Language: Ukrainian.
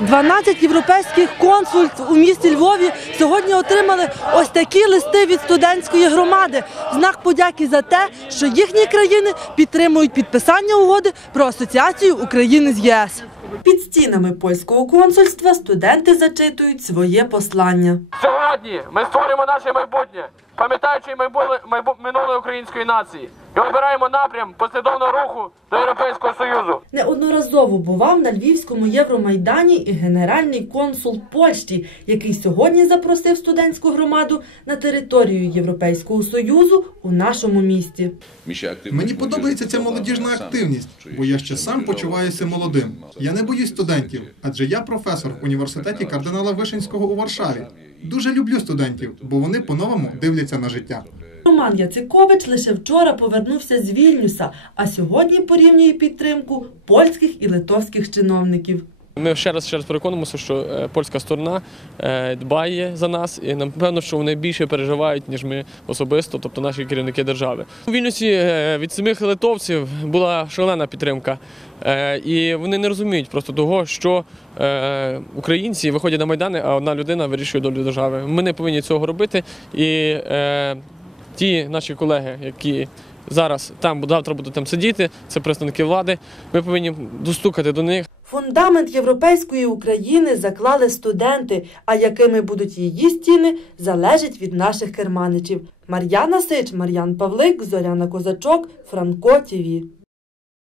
12 європейських консульств у місті Львові сьогодні отримали ось такі листи від студентської громади. Знак подяки за те, що їхні країни підтримують підписання угоди про асоціацію України з ЄС. Під стінами польського консульства студенти зачитують своє послання. Сьогодні ми створюємо наше майбутнє, пам'ятаючи майбуле- майбу- минуле української нації, і обираємо напрям послідовного руху до Європейського Союзу. Неодноразово бував на Львівському Євромайдані і генеральний консул Польщі, який сьогодні запросив студентську громаду на територію Європейського Союзу у нашому місті. Мені подобається ця молодіжна активність, бо я ще сам почуваюся молодим. Я не боюсь студентів, адже я професор в університеті кардинала Вишинського у Варшаві. Дуже люблю студентів, бо вони по-новому дивляться на життя. Роман Яцикович лише вчора повернувся з Вільнюса, а сьогодні порівнює підтримку польських і литовських чиновників. Ми ще раз ще раз переконуємося, що е, польська сторона е, дбає за нас, і напевно, що вони більше переживають, ніж ми особисто, тобто наші керівники держави. У Вільнюсі е, від самих литовців була шалена підтримка, і вони не розуміють просто того, що українці виходять на майдани, а одна людина вирішує долю держави. Ми не повинні цього робити. І ті наші колеги, які зараз там завтра будуть там сидіти, це представники влади. Ми повинні достукати до них. Фундамент європейської України заклали студенти, а якими будуть її стіни, залежить від наших керманичів. Мар'яна Сич, Мар'ян Павлик, Зоряна Козачок, Франко ТІВІ.